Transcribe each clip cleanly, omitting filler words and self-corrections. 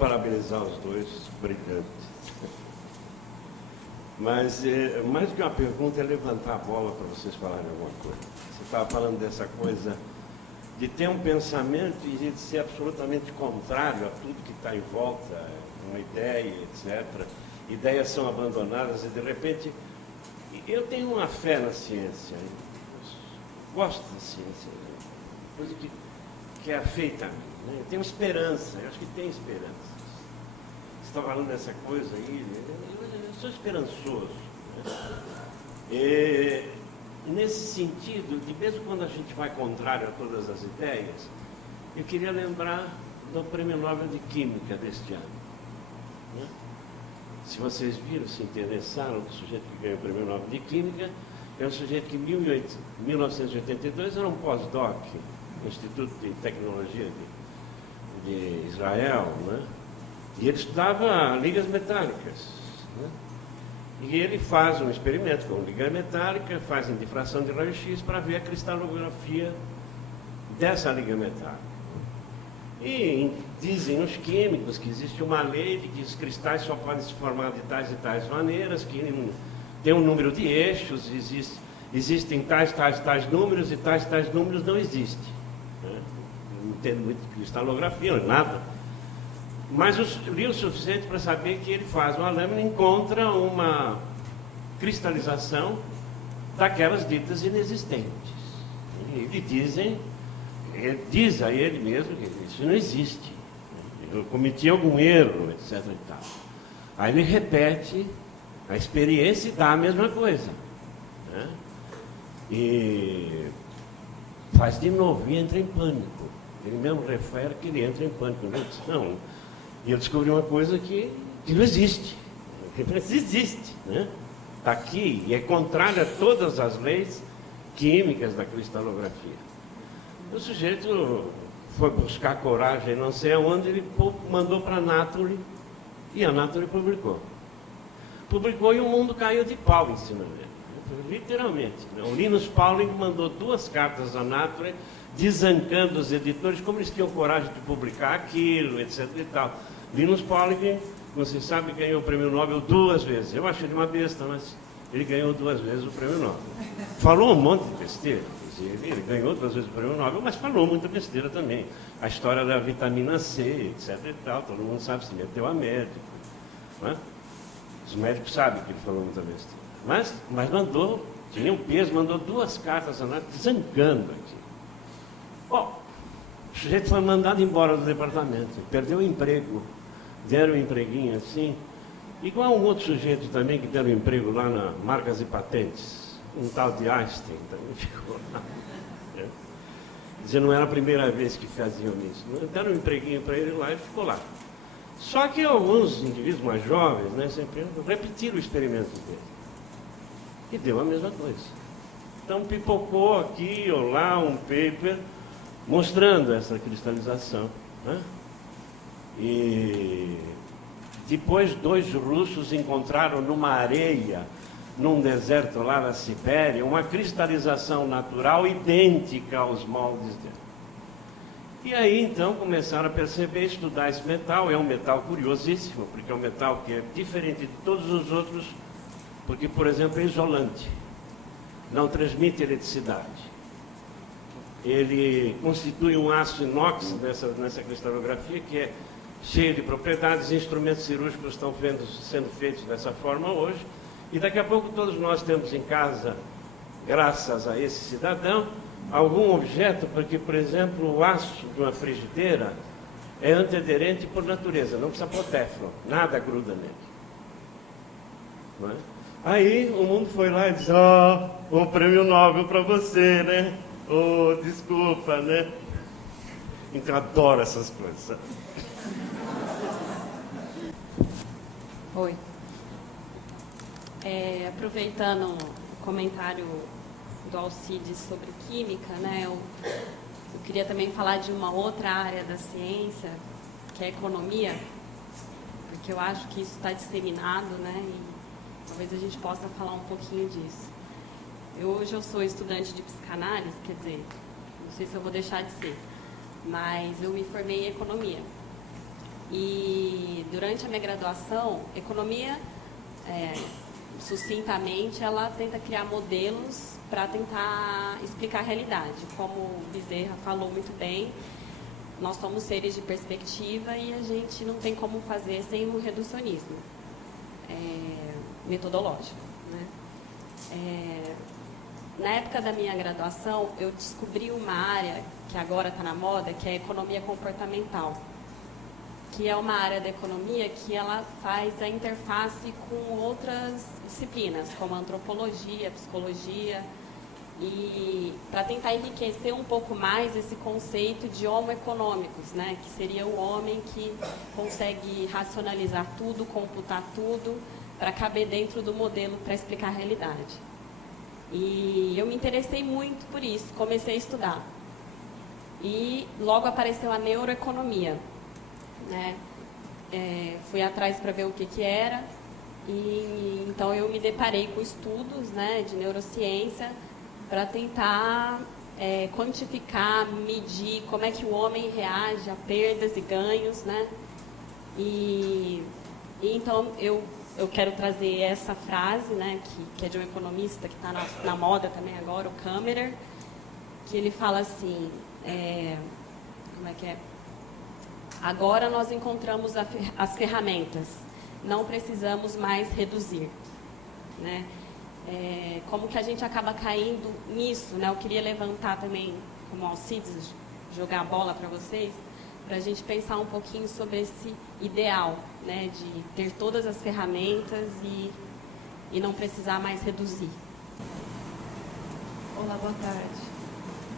parabenizar os dois, brilhantes. Mas, mais do que uma pergunta, é levantar a bola para vocês falarem alguma coisa. Você estava falando dessa coisa de ter um pensamento e de ser absolutamente contrário a tudo que está em volta, uma ideia, etc. Ideias são abandonadas e, de repente, eu tenho uma fé na ciência, eu gosto da ciência, coisa que é afeita a mim, né? Eu tenho esperança, eu acho que tem esperança. Você está falando dessa coisa aí, eu sou esperançoso, né? E, nesse sentido, de mesmo quando a gente vai contrário a todas as ideias, eu queria lembrar do Prêmio Nobel de Química deste ano, né? Se vocês viram, se interessaram, o sujeito que ganhou o Prêmio Nobel de Química é um sujeito que em 1982 era um pós-doc no Instituto de Tecnologia de Israel, né? E ele estudava ligas metálicas, né? E ele faz um experimento com liga metálica, faz a difração de raio-x para ver a cristalografia dessa liga metálica. E dizem os químicos que existe uma lei de que os cristais só podem se formar de tais e tais maneiras, que tem um número de eixos, existem tais números e tais números não existem, né? Não entendo muito de cristalografia, nada. Mas eu li o suficiente para saber que ele faz uma lâmina e encontra uma cristalização daquelas ditas inexistentes. E ele diz a ele mesmo que isso não existe. Eu cometi algum erro, etc. E tal. Aí ele repete a experiência e dá a mesma coisa, né? E faz de novo e entra em pânico. Ele mesmo refere que ele entra em pânico. Não, e eu descobri uma coisa que não existe. Que não existe, né? Está aqui e é contrário a todas as leis químicas da cristalografia. O sujeito foi buscar coragem, não sei aonde, ele mandou para a Nature e a Nature publicou. Publicou e o mundo caiu de pau em cima dele, literalmente. O Linus Pauling mandou 2 cartas à Nature, desancando os editores, como eles tinham coragem de publicar aquilo, etc. e tal. Linus Pauling, você sabe, ganhou o Prêmio Nobel 2 vezes. Eu achei ele uma besta, mas ele ganhou 2 vezes o Prêmio Nobel. Falou um monte de besteira. Ele ganhou 2 vezes o Prêmio Nobel, mas falou muita besteira também. A história da vitamina C, etc. e tal, todo mundo sabe, se meteu a médico, né? Os médicos sabem que ele falou muita besteira. Mas mandou, tinha um peso, mandou 2 cartas desancando aqui. Bom, o sujeito foi mandado embora do departamento, perdeu o emprego, deram um empreguinho assim, igual um outro sujeito também que deram um emprego lá na Marcas e Patentes. Um tal de Einstein também ficou lá. Quer dizer, não era a primeira vez que faziam isso. Deram um empreguinho para ele lá e ficou lá. Só que alguns indivíduos mais jovens, né, sempre repetiram o experimento dele. E deu a mesma coisa. Então pipocou aqui ou lá um paper mostrando essa cristalização, né? E depois 2 russos encontraram numa areia, num deserto lá na Sibéria, uma cristalização natural idêntica aos moldes dele. E aí, então, começaram a perceber, estudar esse metal. É um metal curiosíssimo, porque é um metal que é diferente de todos os outros, porque, por exemplo, é isolante, não transmite eletricidade. Ele constitui um aço inox nessa cristalografia, que é cheio de propriedades. Instrumentos cirúrgicos estão sendo feitos dessa forma hoje. E daqui a pouco todos nós temos em casa, graças a esse cidadão, algum objeto, porque, por exemplo, o aço de uma frigideira é antiaderente por natureza, não precisa pôr Teflon, nada gruda nele. Não é? Aí o mundo foi lá e disse, um prêmio Nobel para você, né? Oh, desculpa, né? Então eu adoro essas coisas. Oi. Aproveitando o comentário do Alcides sobre química, né, eu queria também falar de uma outra área da ciência, que é a economia, porque eu acho que isso está disseminado, né, e talvez a gente possa falar um pouquinho disso. Hoje eu sou estudante de psicanálise, quer dizer, não sei se eu vou deixar de ser, mas eu me formei em economia. E durante a minha graduação, economia, sucintamente, ela tenta criar modelos para tentar explicar a realidade. Como o Bezerra falou muito bem, nós somos seres de perspectiva e a gente não tem como fazer sem um reducionismo metodológico, né? Na época da minha graduação, eu descobri uma área que agora está na moda, que é a economia comportamental, que é uma área da economia que ela faz a interface com outras disciplinas, como a antropologia, a psicologia, e para tentar enriquecer um pouco mais esse conceito de homo econômicos, né, que seria o homem que consegue racionalizar tudo, computar tudo, para caber dentro do modelo para explicar a realidade. E eu me interessei muito por isso, comecei a estudar. E logo apareceu a neuroeconomia, né? Fui atrás para ver o que era, e então eu me deparei com estudos, né, de neurociência para tentar quantificar, medir como é que o homem reage a perdas e ganhos, né? E então eu quero trazer essa frase, né, que é de um economista que está na moda também agora, o Kammerer, que ele fala assim, como é que é? Agora nós encontramos as ferramentas, não precisamos mais reduzir, né? Como que a gente acaba caindo nisso, né? Eu queria levantar também, como Alcides, jogar a bola para vocês, para a gente pensar um pouquinho sobre esse ideal, né, de ter todas as ferramentas e não precisar mais reduzir. Olá, boa tarde.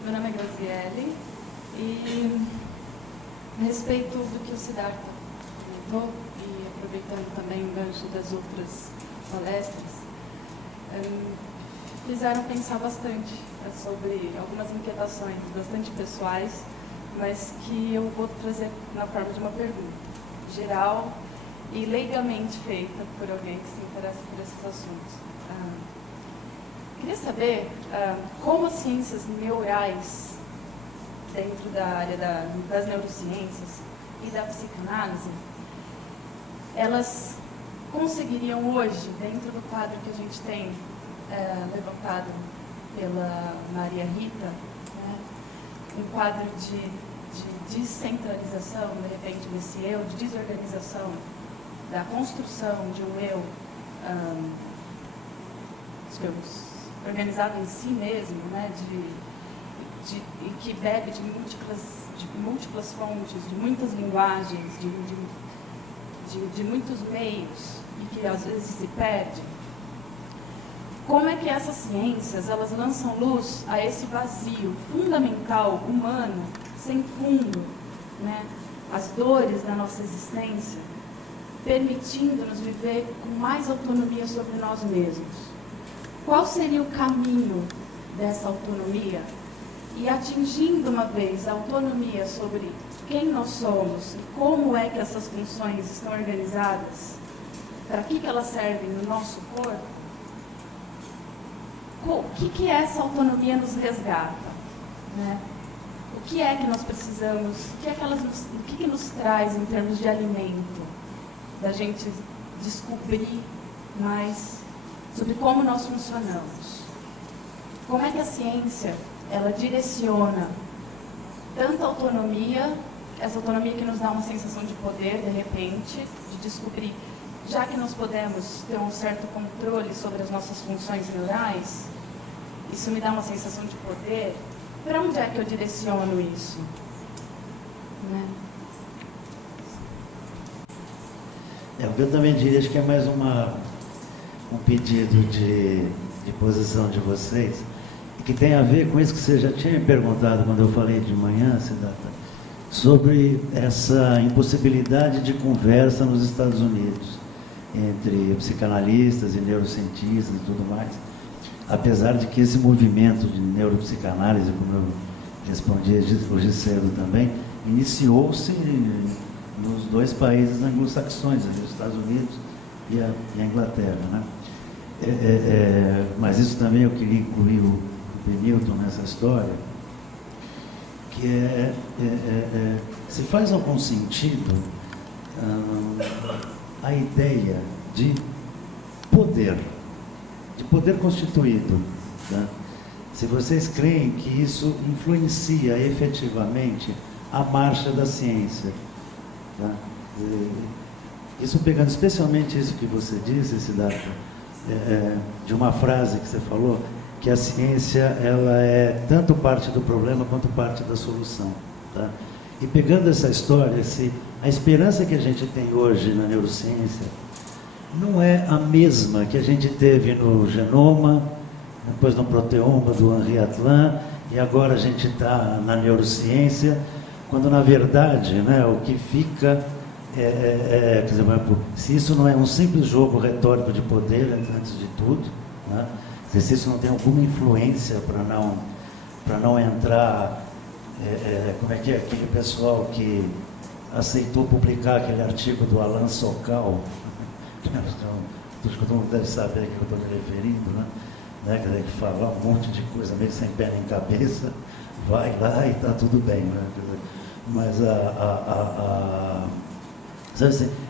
Meu nome é Graziele e a respeito do que o Siddhartha comentou e aproveitando também o gancho das outras palestras, fizeram pensar bastante sobre algumas inquietações bastante pessoais, mas que eu vou trazer na forma de uma pergunta geral e leigamente feita por alguém que se interessa por esses assuntos. Queria saber como as ciências neurais, dentro da área das neurociências e da psicanálise, elas conseguiriam hoje, dentro do quadro que a gente tem levantado pela Maria Rita, né, um quadro de descentralização, de repente, desse eu, de desorganização, da construção de um eu, organizado em si mesmo, né, e que bebe de múltiplas fontes, de muitas linguagens, de muitos meios, e que às vezes se perde. Como é que essas ciências, elas lançam luz a esse vazio fundamental, humano, sem fundo, né? As dores da nossa existência, permitindo-nos viver com mais autonomia sobre nós mesmos? Qual seria o caminho dessa autonomia? E atingindo uma vez a autonomia sobre quem nós somos e como é que essas funções estão organizadas, para que elas servem no nosso corpo, o que essa autonomia nos resgata, né? O que é que nós precisamos, o que nos traz em termos de alimento, da gente descobrir mais sobre como nós funcionamos. Como é que a ciência, ela direciona tanta autonomia, essa autonomia que nos dá uma sensação de poder, de repente, de descobrir, já que nós podemos ter um certo controle sobre as nossas funções neurais, isso me dá uma sensação de poder, para onde é que eu direciono isso? Né? Eu também diria, acho que é mais um pedido de posição de vocês, que tem a ver com isso que você já tinha me perguntado quando eu falei de manhã, Siddhartha, sobre essa impossibilidade de conversa nos Estados Unidos, entre psicanalistas e neurocientistas e tudo mais. Apesar de que esse movimento de neuropsicanálise, como eu respondi hoje cedo também, iniciou-se nos dois países anglo-saxões, os Estados Unidos e a Inglaterra, né? Mas isso também eu queria incluir o Benilton nessa história, que se faz algum sentido a ideia de poder constituído. Tá? Se vocês creem que isso influencia efetivamente a marcha da ciência. Tá? Isso pegando especialmente isso que você disse, Siddhartha, de uma frase que você falou, que a ciência ela é tanto parte do problema quanto parte da solução. Tá? E pegando essa história, a esperança que a gente tem hoje na neurociência não é a mesma que a gente teve no genoma, depois no proteoma do Henri Atlan, e agora a gente está na neurociência, quando na verdade, né, o que fica quer dizer, se isso não é um simples jogo retórico de poder, antes de tudo, né, se isso não tem alguma influência para não entrar, como é que é aquele pessoal que aceitou publicar aquele artigo do Alan Sokal, todo mundo deve saber a que eu estou me referindo, né? Que fala um monte de coisa meio sem pé nem cabeça, vai lá e está tudo bem, né? Mas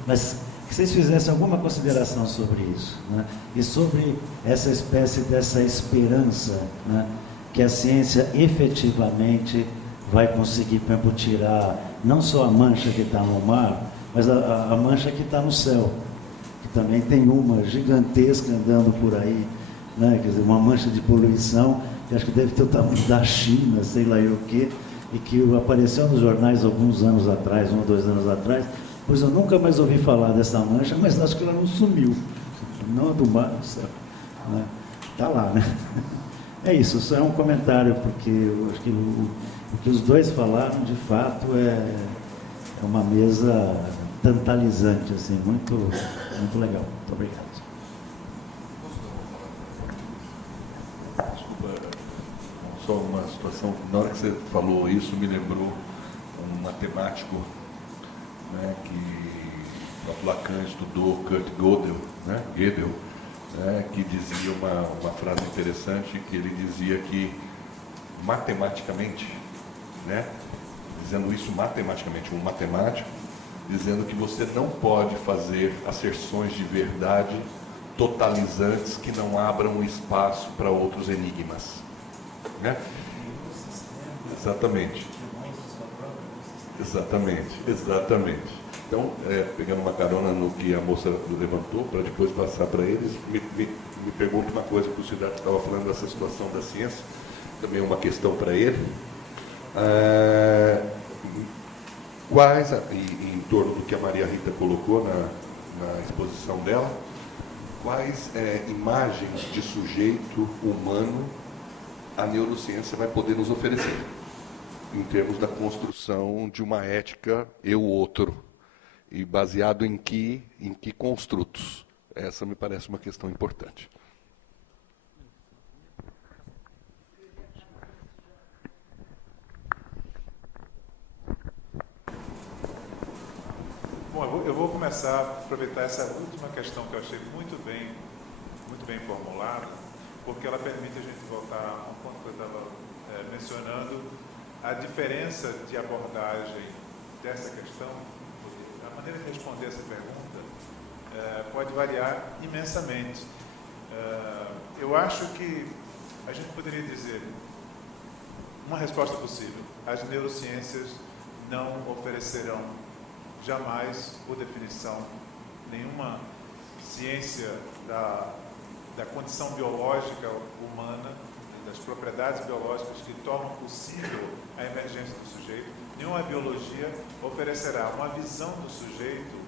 mas que vocês fizessem alguma consideração sobre isso, né? E sobre essa espécie dessa esperança, né? Que a ciência efetivamente vai conseguir, por exemplo, tirar não só a mancha que está no mar, mas a mancha que está no céu, que também tem uma gigantesca andando por aí, né? Quer dizer, uma mancha de poluição, que acho que deve ter o tamanho da China, sei lá o quê, e que apareceu nos jornais alguns anos atrás, 1 ou 2 anos atrás, pois eu nunca mais ouvi falar dessa mancha, mas acho que ela não sumiu, não é do mar, do céu, né? Tá lá, né? É isso, só é um comentário, porque eu acho que o que os dois falaram, de fato, é uma mesa tantalizante, assim, muito, muito legal. Muito obrigado. Desculpa, só uma situação. Na hora que você falou isso, me lembrou um matemático, né, que o Lacan estudou, Kurt Gödel, né, que dizia uma frase interessante, que ele dizia que matematicamente, né, dizendo isso matematicamente, um matemático, dizendo que você não pode fazer asserções de verdade totalizantes que não abram espaço para outros enigmas, né? Exatamente. Exatamente. Então, pegando uma carona no que a moça levantou, para depois passar para eles, me pergunto uma coisa que o Siddhartha estava falando dessa situação da ciência, também é uma questão para ele. Em torno do que a Maria Rita colocou na exposição dela, quais imagens de sujeito humano a neurociência vai poder nos oferecer, em termos da construção de uma ética eu-outro, e baseado em que construtos? Essa me parece uma questão importante. Bom, eu vou começar a aproveitar essa última questão que eu achei muito bem formulada, porque ela permite a gente voltar a um ponto que eu estava mencionando, a diferença de abordagem dessa questão, a maneira de responder essa pergunta pode variar imensamente. Eu acho que a gente poderia dizer uma resposta possível: as neurociências não oferecerão jamais, por definição, nenhuma ciência da condição biológica humana, das propriedades biológicas que tornam possível a emergência do sujeito. Nenhuma biologia oferecerá uma visão do sujeito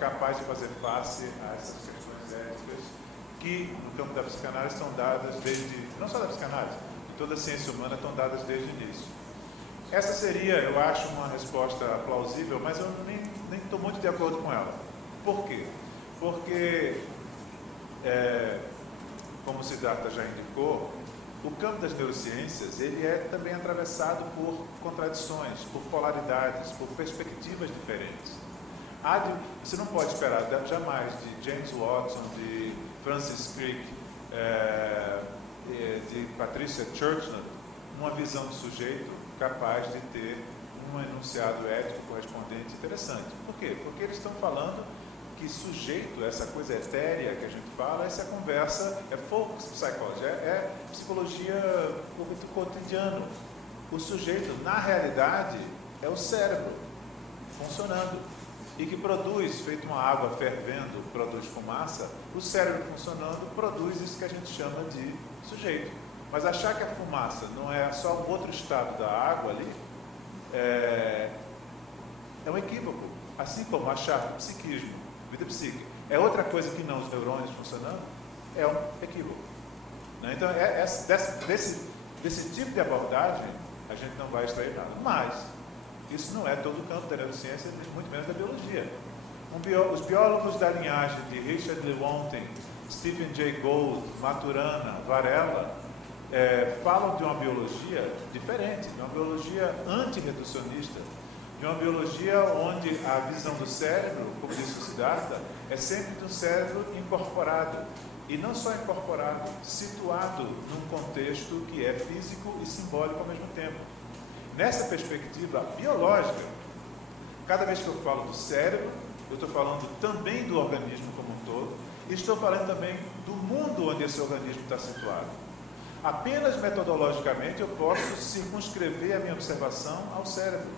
capaz de fazer face a essas questões éticas que, no campo da psicanálise, estão dadas não só da psicanálise, de toda a ciência humana, estão dadas desde o início. Essa seria, eu acho, uma resposta plausível, mas eu nem estou muito de acordo com ela. Por quê? Porque, como o Siddhartha já indicou, o campo das neurociências ele é também atravessado por contradições, por polaridades, por perspectivas diferentes. Você não pode esperar jamais de James Watson, de Francis Crick, de Patricia Churchnut, uma visão do sujeito capaz de ter num enunciado ético correspondente interessante. Por quê? Porque eles estão falando que sujeito, essa coisa etérea que a gente fala, essa conversa é folk psychology, é psicologia do cotidiano. O sujeito, na realidade, é o cérebro funcionando e que produz, feito uma água fervendo, produz fumaça. O cérebro funcionando produz isso que a gente chama de sujeito. Mas achar que a fumaça não é só um outro estado da água ali é um equívoco. Assim como achar psiquismo, vida psíquica, é outra coisa que não os neurônios funcionando, é um equívoco. Né? Então, desse tipo de abordagem, a gente não vai extrair nada. Mas, isso não é todo o campo da neurociência, muito menos da biologia. Os biólogos da linhagem de Richard Lewontin, Stephen Jay Gould, Maturana, Varela, falam de uma biologia diferente, de uma biologia antirreducionista, de uma biologia onde a visão do cérebro, como disse o Siddhartha, é sempre de um cérebro incorporado. E não só incorporado, situado num contexto que é físico e simbólico ao mesmo tempo. Nessa perspectiva biológica, cada vez que eu falo do cérebro, eu estou falando também do organismo como um todo, e estou falando também do mundo onde esse organismo está situado. Apenas metodologicamente eu posso circunscrever a minha observação ao cérebro,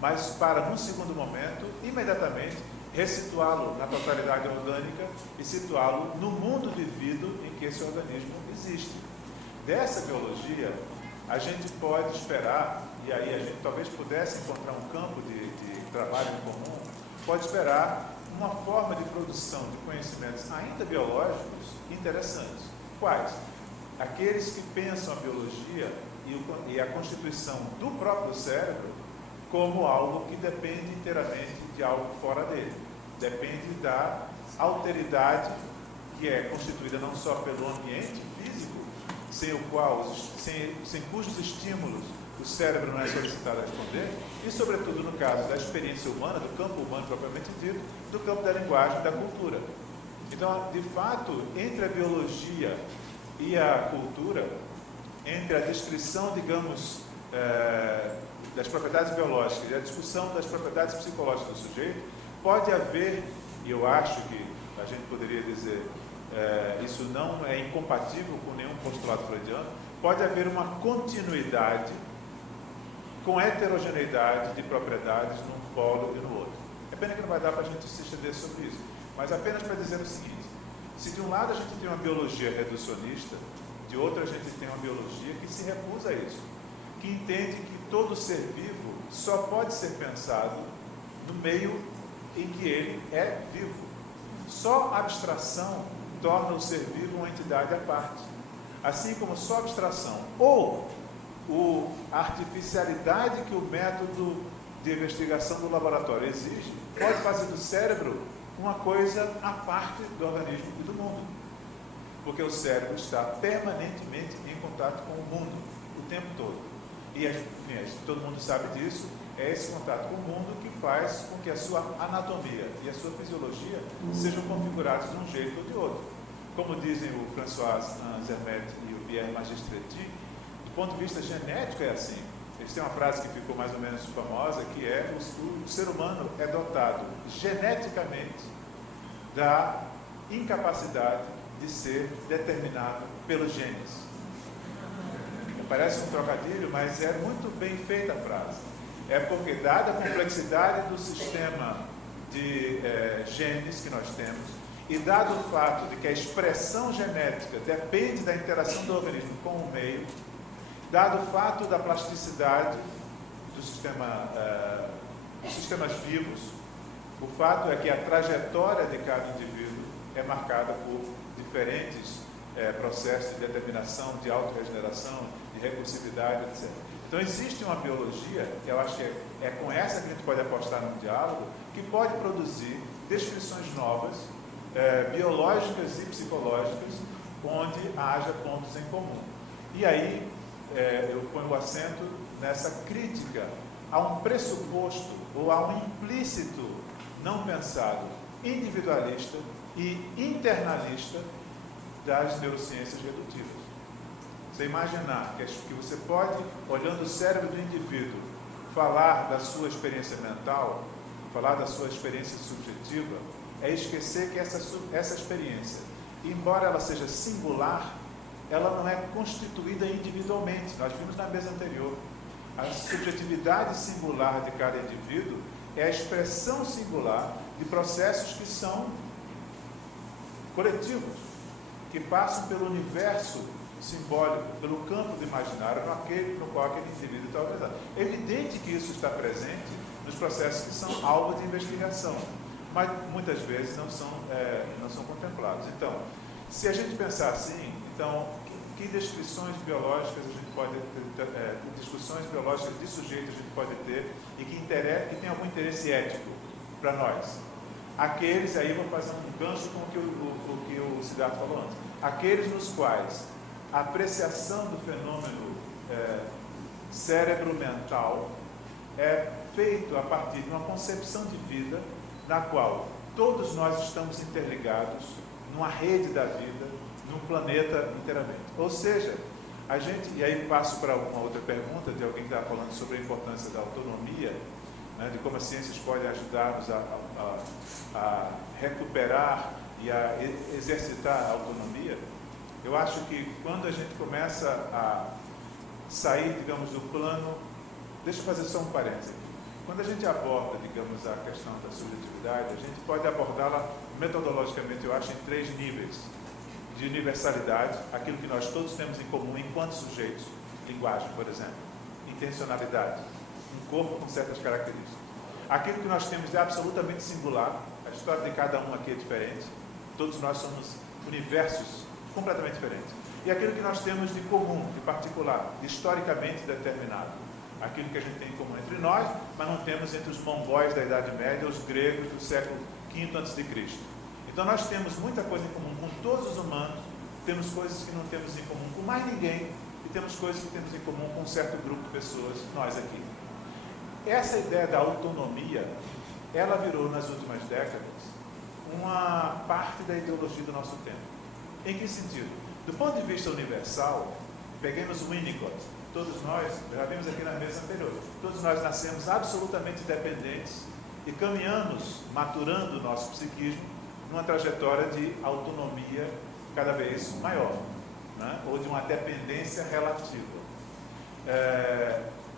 mas para, num segundo momento, imediatamente, ressituá-lo na totalidade orgânica e situá-lo no mundo vivido em que esse organismo existe. Dessa biologia, a gente pode esperar, e aí a gente talvez pudesse encontrar um campo de trabalho em comum, pode esperar uma forma de produção de conhecimentos ainda biológicos interessantes. Quais? Aqueles que pensam a biologia e a constituição do próprio cérebro como algo que depende inteiramente de algo fora dele. Depende da alteridade que é constituída não só pelo ambiente físico, sem cujos estímulos o cérebro não é solicitado a responder, e sobretudo no caso da experiência humana, do campo humano propriamente dito, do campo da linguagem e da cultura. Então, de fato, entre a biologia e a cultura, entre a descrição, digamos, das propriedades biológicas e a discussão das propriedades psicológicas do sujeito, pode haver, e eu acho que a gente poderia dizer, isso não é incompatível com nenhum postulado freudiano, pode haver uma continuidade com heterogeneidade de propriedades num polo e no outro. É pena que não vai dar para a gente se estender sobre isso, mas apenas para dizer o seguinte: se de um lado a gente tem uma biologia reducionista, de outro a gente tem uma biologia que se recusa a isso, que entende que todo ser vivo só pode ser pensado no meio em que ele é vivo. Só a abstração torna o ser vivo uma entidade à parte. Assim como só a abstração ou a artificialidade que o método de investigação do laboratório exige, pode fazer do cérebro uma coisa à parte do organismo e do mundo. Porque o cérebro está permanentemente em contato com o mundo, o tempo todo. E, enfim, todo mundo sabe disso, é esse contato com o mundo que faz com que a sua anatomia e a sua fisiologia sejam configurados de um jeito ou de outro. Como dizem o François Zermette e o Pierre Magistretti, do ponto de vista genético é assim. Eles têm uma frase que ficou mais ou menos famosa, que é: o ser humano é dotado geneticamente da incapacidade de ser determinado pelos genes. Parece um trocadilho, mas é muito bem feita a frase. É porque, dada a complexidade do sistema de genes que nós temos, e dado o fato de que a expressão genética depende da interação do organismo com o meio, dado o fato da plasticidade dos sistemas vivos, o fato é que a trajetória de cada indivíduo é marcada por diferentes processos de determinação, de autorregeneração, de recursividade, etc. Então, existe uma biologia, que eu acho que é com essa que a gente pode apostar no diálogo, que pode produzir descrições novas, biológicas e psicológicas, onde haja pontos em comum. E aí, eu ponho o acento nessa crítica a um pressuposto ou a um implícito não pensado, individualista e internalista das neurociências redutivas. Você imaginar que você pode, olhando o cérebro do indivíduo, falar da sua experiência mental, falar da sua experiência subjetiva, é esquecer que essa experiência, embora ela seja singular, ela não é constituída individualmente. Nós vimos na mesa anterior. A subjetividade singular de cada indivíduo é a expressão singular de processos que são coletivos, que passam pelo universo simbólico, pelo campo do imaginário no qual aquele indivíduo está organizado. É evidente que isso está presente nos processos que são alvo de investigação, mas muitas vezes não são contemplados. Então, se a gente pensar assim, então, que descrições biológicas a gente pode ter, discussões biológicas de sujeito a gente pode ter e que tem algum interesse ético para nós? Aqueles, aí vou fazer um gancho com o que o Siddhartha falou antes, aqueles nos quais a apreciação do fenômeno cérebro-mental é feito a partir de uma concepção de vida na qual todos nós estamos interligados numa rede da vida, num planeta inteiramente. Ou seja, a gente, e aí passo para uma outra pergunta de alguém que está falando sobre a importância da autonomia, né, de como as ciências podem ajudar-nos a recuperar e a exercitar a autonomia. Eu acho que quando a gente começa a sair, digamos, do plano... Deixa eu fazer só um parênteses aqui. Quando a gente aborda, digamos, a questão da subjetividade, a gente pode abordá-la metodologicamente, eu acho, em 3 níveis. De universalidade, aquilo que nós todos temos em comum enquanto sujeitos, linguagem, por exemplo, intencionalidade, um corpo com certas características. Aquilo que nós temos é absolutamente singular, a história de cada um aqui é diferente, todos nós somos universos completamente diferentes. E aquilo que nós temos de comum, de particular, de historicamente determinado, aquilo que a gente tem em comum entre nós, mas não temos entre os mongóis da Idade Média, os gregos do século V a.C. Então nós temos muita coisa em comum com todos os humanos, temos coisas que não temos em comum com mais ninguém, e temos coisas que temos em comum com um certo grupo de pessoas, nós aqui. Essa ideia da autonomia, ela virou nas últimas décadas uma parte da ideologia do nosso tempo. Em que sentido? Do ponto de vista universal, peguemos Winnicott, todos nós, já vimos aqui na mesa anterior, todos nós nascemos absolutamente dependentes e caminhamos, maturando o nosso psiquismo, numa trajetória de autonomia cada vez maior, né? Ou de uma dependência relativa.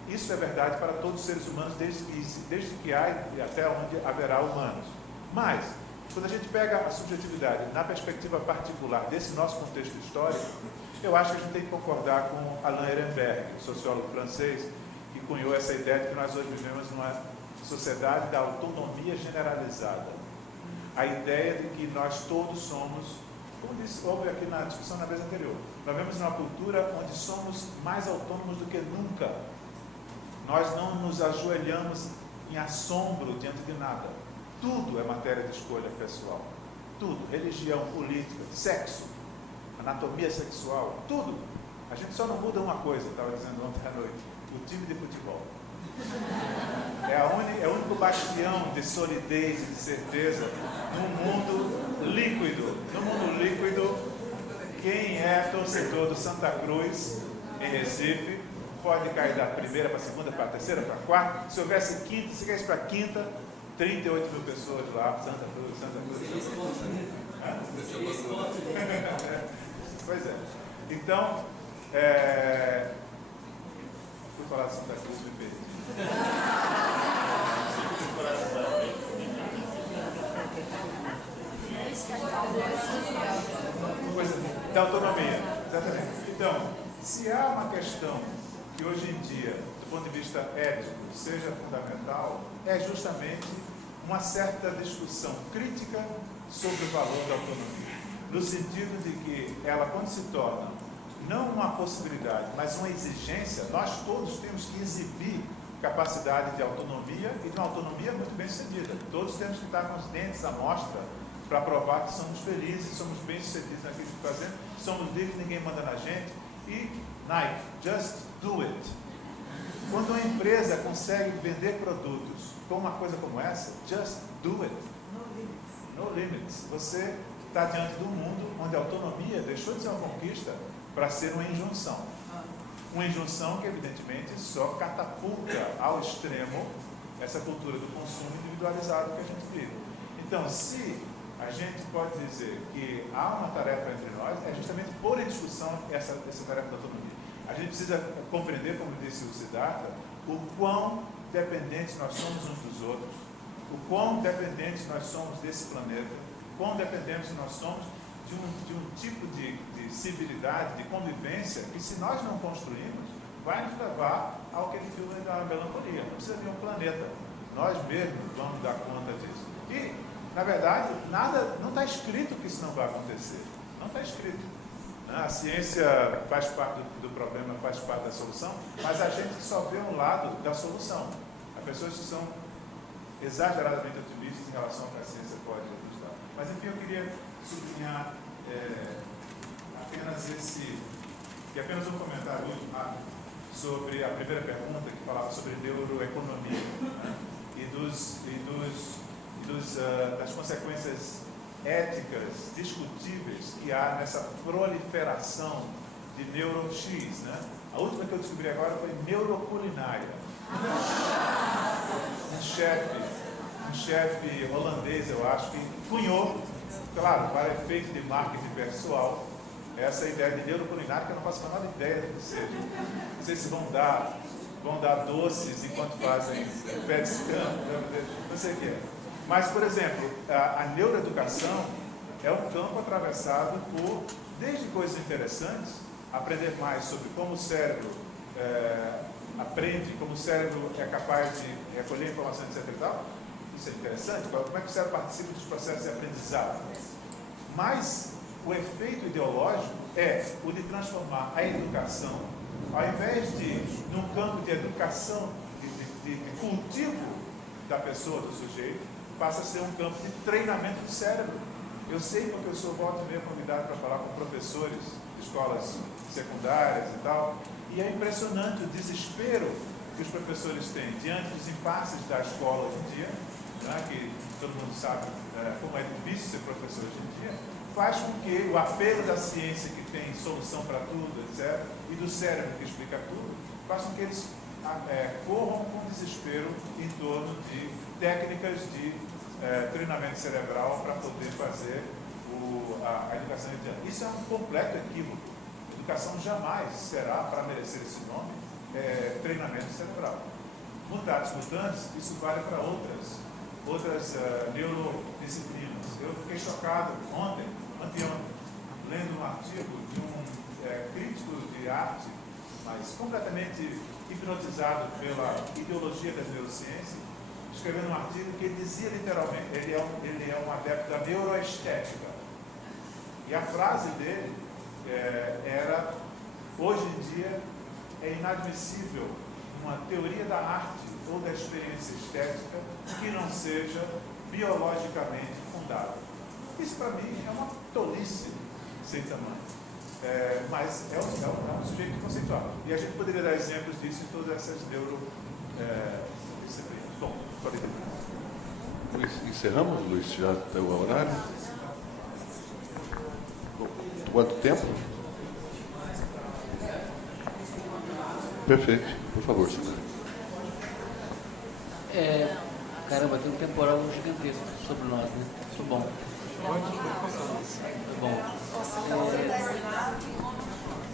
Isso é verdade para todos os seres humanos, desde que há e até onde haverá humanos. Mas, quando a gente pega a subjetividade na perspectiva particular desse nosso contexto histórico, eu acho que a gente tem que concordar com Alain Ehrenberg, sociólogo francês, que cunhou essa ideia de que nós hoje vivemos numa sociedade da autonomia generalizada. A ideia de que nós todos somos, como disse, houve aqui na discussão na vez anterior, nós vivemos numa cultura onde somos mais autônomos do que nunca. Nós não nos ajoelhamos em assombro diante de nada. Tudo é matéria de escolha pessoal. Tudo. Religião, política, sexo, anatomia sexual, tudo. A gente só não muda uma coisa, estava dizendo ontem à noite, o time de futebol. É o único bastião de solidez e de certeza num mundo líquido. No mundo líquido, quem é torcedor do Santa Cruz, em Recife, pode cair da primeira para a segunda, para a terceira, para a quarta. Se houvesse quinta, se caísse para a quinta, 38 mil pessoas lá, Santa Cruz, Santa Cruz. Pois é. Então, fui falar de Santa Cruz, me perdi. Da autonomia, exatamente. Então, se há uma questão que hoje em dia, do ponto de vista ético, seja fundamental, é justamente uma certa discussão crítica sobre o valor da autonomia. No sentido de que ela, quando se torna não uma possibilidade, mas uma exigência, nós todos temos que exibir capacidade de autonomia e de uma autonomia muito bem sucedida. Todos temos que estar com os dentes à mostra para provar que somos felizes, somos bem-sucedidos naquilo que fazemos, somos livres, ninguém manda na gente. E Nike, just do it. Quando uma empresa consegue vender produtos com uma coisa como essa, just do it. No limits. Você está diante de um mundo onde a autonomia deixou de ser uma conquista para ser uma injunção. uma injunção que, evidentemente, só catapulta ao extremo essa cultura do consumo individualizado que a gente vive. Então, se a gente pode dizer que há uma tarefa entre nós, é justamente pôr em discussão essa tarefa da autonomia. A gente precisa compreender, como disse o Siddhartha, o quão dependentes nós somos uns dos outros, o quão dependentes nós somos desse planeta, o quão dependentes nós somos de um tipo de civilidade, de convivência, que se nós não construímos, vai nos levar ao que ele filme da melancolia. Não precisa de um planeta. Nós mesmos vamos dar conta disso. E, na verdade, nada, não está escrito que isso não vai acontecer. Não está escrito. A ciência faz parte do problema, faz parte da solução, mas a gente só vê um lado da solução. As pessoas que são exageradamente otimistas em relação ao que a ciência pode ajudar. Mas, enfim, eu queria sublinhar apenas um comentário muito rápido sobre a primeira pergunta, que falava sobre neuroeconomia, né? Das consequências éticas discutíveis que há nessa proliferação de neuro-X, né? A última que eu descobri agora foi neuroculinária. Um chefe holandês, eu acho, que cunhou, claro, para efeito de marketing pessoal, essa ideia de neuroculinária, que eu não faço a menor ideia do que seja. Não sei se vão dar doces enquanto fazem PET scan, não sei o que é. Mas, por exemplo, a neuroeducação é um campo atravessado por, desde coisas interessantes, aprender mais sobre como o cérebro aprende, como o cérebro é capaz de recolher informação, etc. e tal. Isso é interessante, como é que o cérebro participa dos processos de aprendizado. Mas o efeito ideológico é o de transformar a educação, ao invés de, num campo de educação, de cultivo da pessoa, do sujeito, passa a ser um campo de treinamento do cérebro. Eu sei porque eu sou volta e meia convidado para falar com professores de escolas secundárias e tal, e é impressionante o desespero que os professores têm diante dos impasses da escola hoje em dia, né, que todo mundo sabe como é difícil ser professor hoje em dia, faz com que o apelo da ciência, que tem solução para tudo, etc., e do cérebro, que explica tudo, faz com que eles corram com desespero em torno de técnicas de treinamento cerebral para poder fazer a educação indiana. Isso é um completo equívoco. Educação jamais será, para merecer esse nome, treinamento cerebral. Mutatis mutandis, isso vale para outras neurodisciplinas. Eu fiquei chocado anteontem, lendo um artigo de um crítico de arte, mas completamente hipnotizado pela ideologia das neurociências, escrevendo um artigo que ele dizia literalmente, ele é um adepto da neuroestética. E a frase dele era: hoje em dia é inadmissível uma teoria da arte ou da experiência estética que não seja biologicamente fundada. Isso, para mim, é uma tolice sem tamanho. Mas é um sujeito conceitual. E a gente poderia dar exemplos disso em todas essas neurodisciplinas. Bom, pode terminar. Encerramos, Luiz? Já deu o horário? Quanto tempo? Perfeito. Por favor, senhor. Caramba, tem um temporal gigantesco sobre nós, né? Muito bom.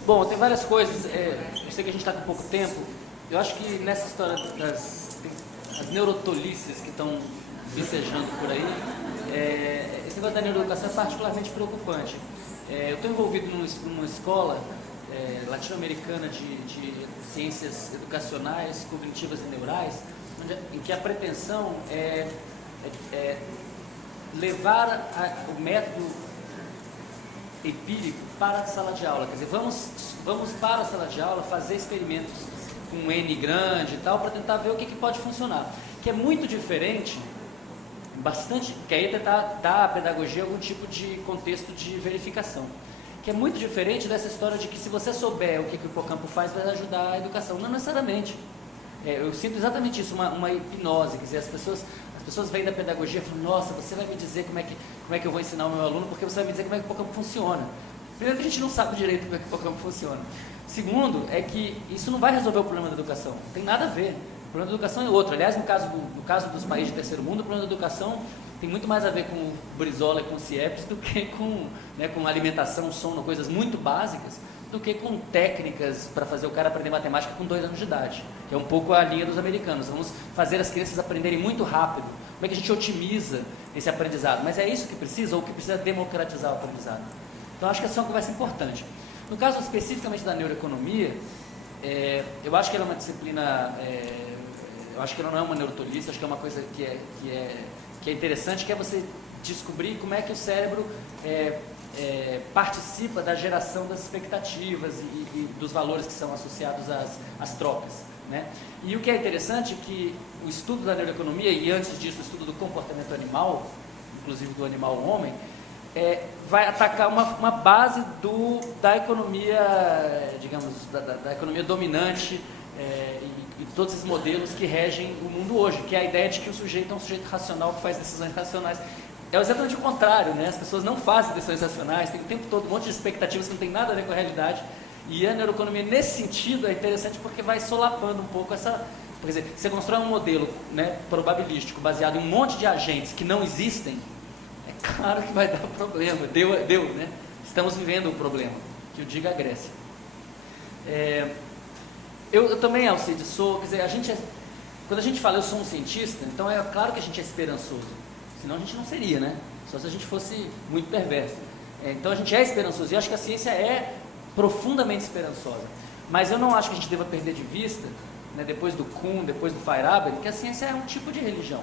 Bom, tem várias coisas. Eu sei que a gente está com pouco tempo. Eu acho que nessa história as neurotolices que estão vicejando por aí, esse negócio da neuroeducação é particularmente preocupante. Eu estou envolvido numa escola latino-americana de ciências educacionais, cognitivas e neurais, em que a pretensão é levar o método empírico para a sala de aula. Quer dizer, vamos para a sala de aula fazer experimentos com N grande e tal, para tentar ver o que pode funcionar. Que é muito diferente, que aí tentar dar à pedagogia algum tipo de contexto de verificação. Que é muito diferente dessa história de que se você souber o que o hipocampo faz, vai ajudar a educação. Não necessariamente. Eu sinto exatamente isso, uma hipnose. Quer dizer, as pessoas vêm da pedagogia e falam: nossa, você vai me dizer como é que eu vou ensinar o meu aluno, porque você vai me dizer como é que o hipocampo funciona. Primeiro que a gente não sabe direito como é que o hipocampo funciona. Segundo, é que isso não vai resolver o problema da educação, não tem nada a ver. O problema da educação é outro. Aliás, no caso dos países de terceiro mundo, o problema da educação tem muito mais a ver com o Brizola e com o CIEPS do que com alimentação, sono, coisas muito básicas, do que com técnicas para fazer o cara aprender matemática com 2 anos de idade, que é um pouco a linha dos americanos. Vamos fazer as crianças aprenderem muito rápido. Como é que a gente otimiza esse aprendizado? Mas é isso que precisa, ou que precisa democratizar o aprendizado? Então, acho que essa é uma conversa importante. No caso especificamente da neuroeconomia, eu acho que ela é uma disciplina, eu acho que ela não é uma neurotolice, acho que é uma coisa que é interessante, que é você descobrir como é que o cérebro participa da geração das expectativas e dos valores que são associados às trocas, né? E o que é interessante é que o estudo da neuroeconomia, e antes disso o estudo do comportamento animal, inclusive do animal homem, vai atacar uma base da economia, digamos, da economia dominante e todos esses modelos que regem o mundo hoje, que é a ideia de que o sujeito é um sujeito racional que faz decisões racionais. É exatamente o contrário, né? As pessoas não fazem decisões racionais, tem o tempo todo um monte de expectativas que não tem nada a ver com a realidade, e a neuroeconomia nesse sentido é interessante porque vai solapando um pouco essa... Quer dizer, você constrói um modelo, né, probabilístico baseado em um monte de agentes que não existem, é claro que vai dar problema. Deu, né? Estamos vivendo o problema, que o diga a Grécia. Eu também, Alcide, quer dizer, quando a gente fala eu sou um cientista, então é claro que a gente é esperançoso, senão a gente não seria, né? Só se a gente fosse muito perverso. Então a gente é esperançoso, e eu acho que a ciência é profundamente esperançosa, mas eu não acho que a gente deva perder de vista, né, depois do Kuhn, depois do Feyerabend, que a ciência é um tipo de religião.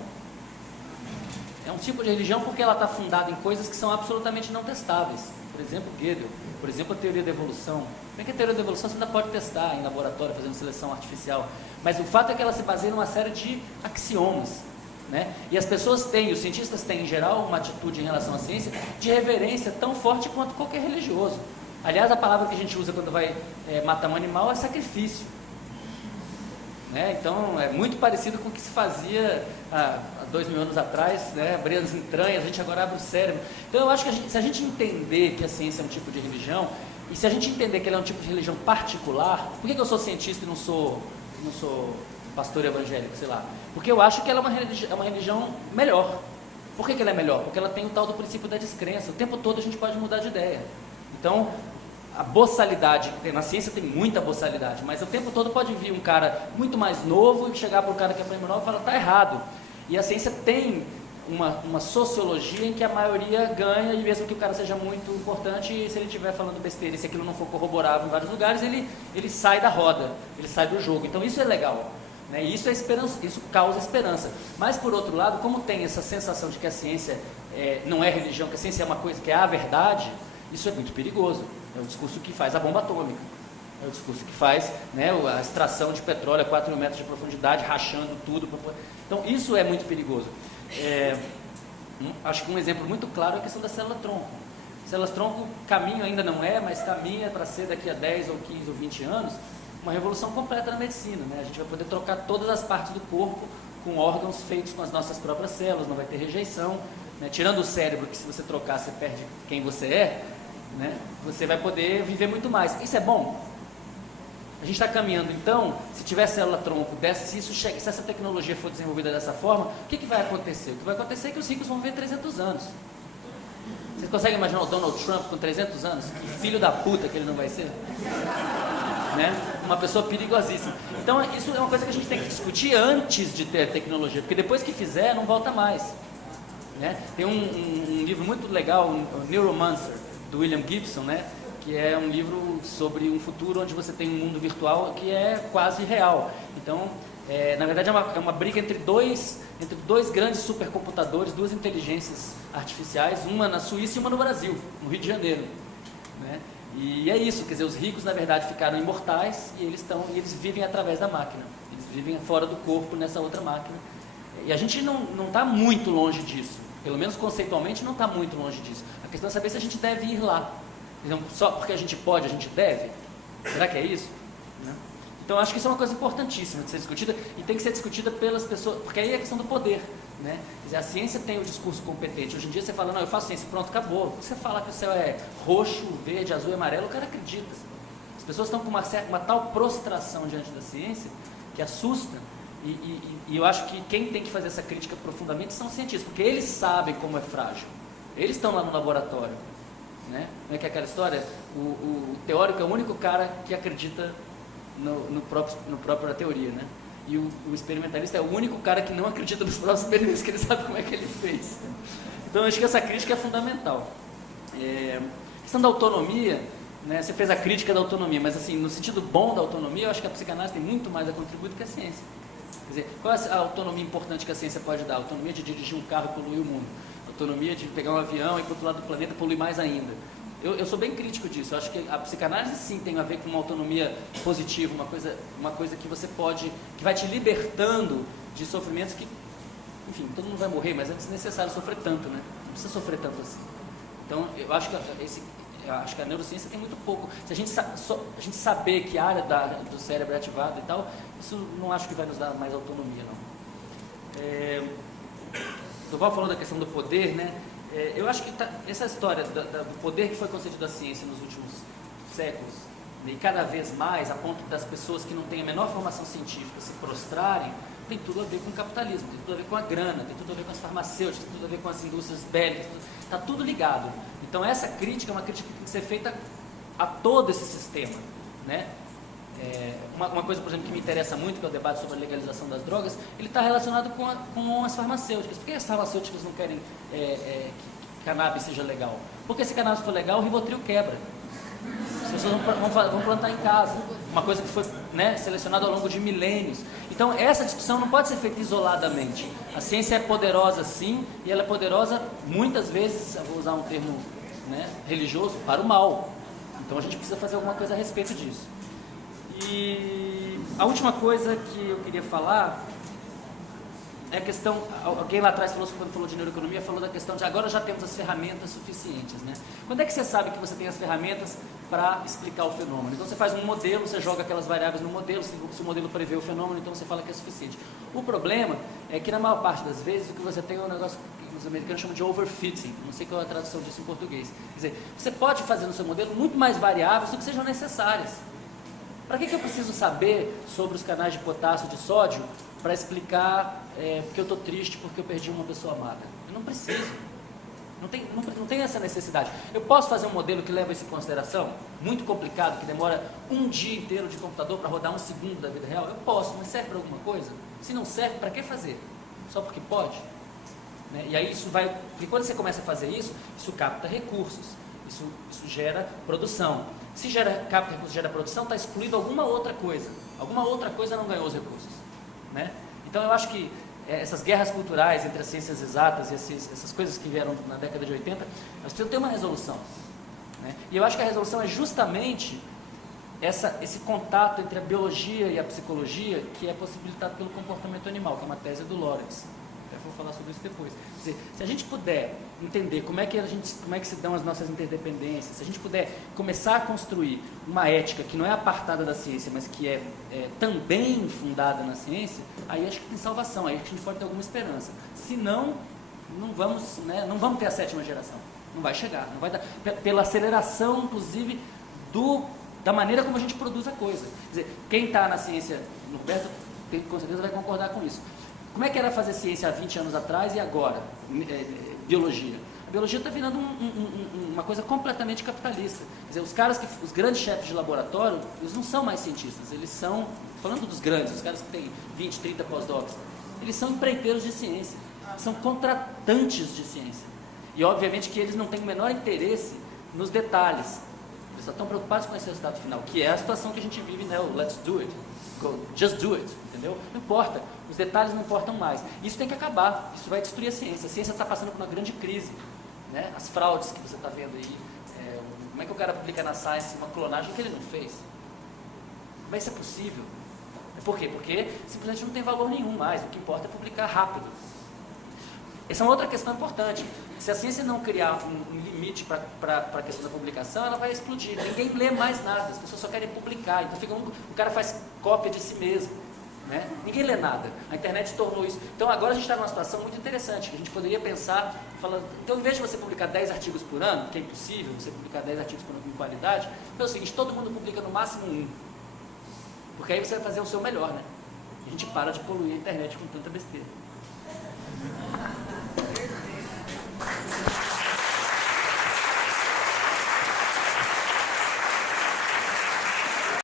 É um tipo de religião porque ela está fundada em coisas que são absolutamente não testáveis. Por exemplo, Gödel, por exemplo, a teoria da evolução. Bem que a teoria da evolução você ainda pode testar em laboratório, fazendo seleção artificial, mas o fato é que ela se baseia numa série de axiomas, né? E as pessoas têm, os cientistas têm em geral uma atitude em relação à ciência de reverência tão forte quanto qualquer religioso. Aliás, a palavra que a gente usa quando vai matar um animal é sacrifício, né? Então é muito parecido com o que se fazia há 2000 anos atrás, né? Abrir as entranhas, a gente agora abre o cérebro. Então eu acho que se a gente entender que a ciência é um tipo de religião, e se a gente entender que ela é um tipo de religião particular, por que eu sou cientista e não sou pastor evangélico, sei lá? Porque eu acho que ela é uma religião melhor. Por que ela é melhor? Porque ela tem o tal do princípio da descrença. O tempo todo a gente pode mudar de ideia. Então, a boçalidade, na ciência tem muita boçalidade, mas o tempo todo pode vir um cara muito mais novo e chegar para o cara que é prêmio Nobel e falar, está errado. E a ciência tem uma sociologia em que a maioria ganha, e mesmo que o cara seja muito importante, se ele estiver falando besteira e se aquilo não for corroborável em vários lugares, ele sai da roda, ele sai do jogo. Então isso é legal, né? E isso é esperança, isso causa esperança. Mas por outro lado, como tem essa sensação de que a ciência não é religião, que a ciência é uma coisa que é a verdade, isso é muito perigoso. É o discurso que faz a bomba atômica, é o discurso que faz, né, a extração de petróleo a 4 mil metros de profundidade, rachando tudo. Então isso é muito perigoso. Acho que um exemplo muito claro é a questão da célula-tronco. Células-tronco, caminho ainda não é, mas caminha para ser daqui a 10 ou 15 ou 20 anos uma revolução completa na medicina, né? A gente vai poder trocar todas as partes do corpo com órgãos feitos com as nossas próprias células, não vai ter rejeição, né? Tirando o cérebro, que se você trocar você perde quem você é, né? Você vai poder viver muito mais. Isso é bom? A gente está caminhando, então, se tiver célula-tronco dessa, se essa tecnologia for desenvolvida dessa forma, o que vai acontecer? O que vai acontecer é que os ricos vão viver 300 anos. Vocês conseguem imaginar o Donald Trump com 300 anos? Que filho da puta que ele não vai ser? Né? Uma pessoa perigosíssima. Então, isso é uma coisa que a gente tem que discutir antes de ter tecnologia, porque depois que fizer, não volta mais. Né? Tem um livro muito legal, o Neuromancer, do William Gibson, né? Que é um livro sobre um futuro onde você tem um mundo virtual que é quase real. Então, na verdade, é uma briga entre dois grandes supercomputadores, duas inteligências artificiais, uma na Suíça e uma no Brasil, no Rio de Janeiro. Né? E é isso, quer dizer, os ricos, na verdade, ficaram imortais e eles vivem através da máquina. Eles vivem fora do corpo nessa outra máquina. E a gente não está muito longe disso. Pelo menos conceitualmente, não está muito longe disso. A questão é saber se a gente deve ir lá. Então, só porque a gente pode, a gente deve? Será que é isso? Né? Então, acho que isso é uma coisa importantíssima de ser discutida, e tem que ser discutida pelas pessoas, porque aí é a questão do poder. Né? Quer dizer, a ciência tem o discurso competente. Hoje em dia você fala, não, eu faço ciência, pronto, acabou. Você fala que o céu é roxo, verde, azul e amarelo, o cara acredita. pessoas estão com uma tal prostração diante da ciência que assusta, e eu acho que quem tem que fazer essa crítica profundamente são os cientistas, porque eles sabem como é frágil. Eles estão lá no laboratório. Né? Não é que é aquela história? O teórico é o único cara que acredita no própria teoria, né? E o experimentalista é o único cara que não acredita nos próprios experimentos, que ele sabe como é que ele fez. Então eu acho que essa crítica é fundamental. A questão da autonomia, né? Você fez a crítica da autonomia, mas assim, no sentido bom da autonomia, eu acho que a psicanálise tem muito mais a contribuir do que a ciência. Quer dizer, qual é a autonomia importante que a ciência pode dar? A autonomia de dirigir um carro e poluir o mundo. A autonomia de pegar um avião e ir para o outro lado do planeta poluir mais ainda. Eu sou bem crítico disso. Eu acho que a psicanálise sim tem a ver com uma autonomia positiva, uma coisa que você pode, que vai te libertando de sofrimentos que, enfim, todo mundo vai morrer, mas é desnecessário sofrer tanto, né? Não precisa sofrer tanto assim. Então, eu acho que a neurociência tem muito pouco. Se a gente saber que a área do cérebro é ativada e tal, isso não acho que vai nos dar mais autonomia, não. Duval falou da questão do poder, né? Eu acho que essa história do poder que foi concedido à ciência nos últimos séculos, né, e cada vez mais, a ponto das pessoas que não têm a menor formação científica se prostrarem, tem tudo a ver com o capitalismo, tem tudo a ver com a grana, tem tudo a ver com as farmacêuticas, tem tudo a ver com as indústrias bélicas, está tudo ligado. Então essa crítica é uma crítica que tem que ser feita a todo esse sistema, né? Uma coisa, por exemplo, que me interessa muito, que é o debate sobre a legalização das drogas, ele está relacionado com as farmacêuticas. Por que as farmacêuticas não querem que cannabis seja legal? Porque se cannabis for legal, o Rivotril quebra. As pessoas vão plantar em casa. Uma coisa que foi, né, selecionada ao longo de milênios. Então, essa discussão não pode ser feita isoladamente. A ciência é poderosa, sim, e ela é poderosa, muitas vezes, eu vou usar um termo, né, religioso, para o mal. Então, a gente precisa fazer alguma coisa a respeito disso. E a última coisa que eu queria falar é a questão, alguém lá atrás falou, quando falou de neuroeconomia, falou da questão de agora já temos as ferramentas suficientes, né? Quando é que você sabe que você tem as ferramentas para explicar o fenômeno? Então você faz um modelo, você joga aquelas variáveis no modelo, se o modelo prevê o fenômeno, então você fala que é suficiente. O problema é que na maior parte das vezes o que você tem é um negócio que os americanos chamam de overfitting, não sei qual é a tradução disso em português. Quer dizer, você pode fazer no seu modelo muito mais variáveis do que sejam necessárias. Para que eu preciso saber sobre os canais de potássio e de sódio para explicar porque eu estou triste porque eu perdi uma pessoa amada? Eu não preciso. Não tem essa necessidade. Eu posso fazer um modelo que leva isso em consideração, muito complicado, que demora um dia inteiro de computador para rodar 1 segundo da vida real? Eu posso, mas serve para alguma coisa? Se não serve, para que fazer? Só porque pode? Né? E aí isso vai... Porque quando você começa a fazer isso, isso capta recursos, isso gera produção. Se capta recursos, gera produção, está excluído alguma outra coisa. Alguma outra coisa não ganhou os recursos. Né? Então eu acho que essas guerras culturais entre as ciências exatas e essas coisas que vieram na década de 80, elas precisam ter uma resolução. Né? E eu acho que a resolução é justamente esse contato entre a biologia e a psicologia que é possibilitado pelo comportamento animal, que é uma tese do Lawrence. Eu vou falar sobre isso depois. Quer dizer, se a gente puder entender como é que se dão as nossas interdependências, se a gente puder começar a construir uma ética que não é apartada da ciência, mas que é também fundada na ciência, aí acho que tem salvação, aí a gente pode ter alguma esperança. Se não, não vamos ter a 7ª geração. Não vai chegar, não vai dar, pela aceleração, inclusive, da maneira como a gente produz a coisa. Quer dizer, quem está na ciência, no Roberto, com certeza vai concordar com isso. Como é que era fazer ciência há 20 anos atrás e agora? Biologia. A biologia está virando uma coisa completamente capitalista. Quer dizer, os grandes chefes de laboratório, eles não são mais cientistas, eles são, falando dos grandes, os caras que têm 20, 30 pós-docs, eles são empreiteiros de ciência, são contratantes de ciência. E obviamente que eles não têm o menor interesse nos detalhes. Eles só estão preocupados com esse resultado final, que é a situação que a gente vive, né? O let's do it, just do it, entendeu? Não importa, os detalhes não importam mais. Isso tem que acabar, isso vai destruir a ciência. A ciência está passando por uma grande crise, né? As fraudes que você está vendo aí, como é que o cara publica na Science uma clonagem que ele não fez? Como é que isso é possível? Por quê? Porque simplesmente não tem valor nenhum mais, o que importa é publicar rápido. Essa é uma outra questão importante. Se a ciência não criar um limite para a questão da publicação, ela vai explodir. Ninguém lê mais nada, as pessoas só querem publicar. Então o cara faz cópia de si mesmo. né? Ninguém lê nada. A internet tornou isso. Então agora a gente está numa situação muito interessante, que a gente poderia pensar, falando, então em vez de você publicar 10 artigos por ano, que é impossível você publicar 10 artigos por ano com qualidade, é o seguinte, todo mundo publica no máximo 1. Porque aí você vai fazer o seu melhor, né? A gente para de poluir a internet com tanta besteira.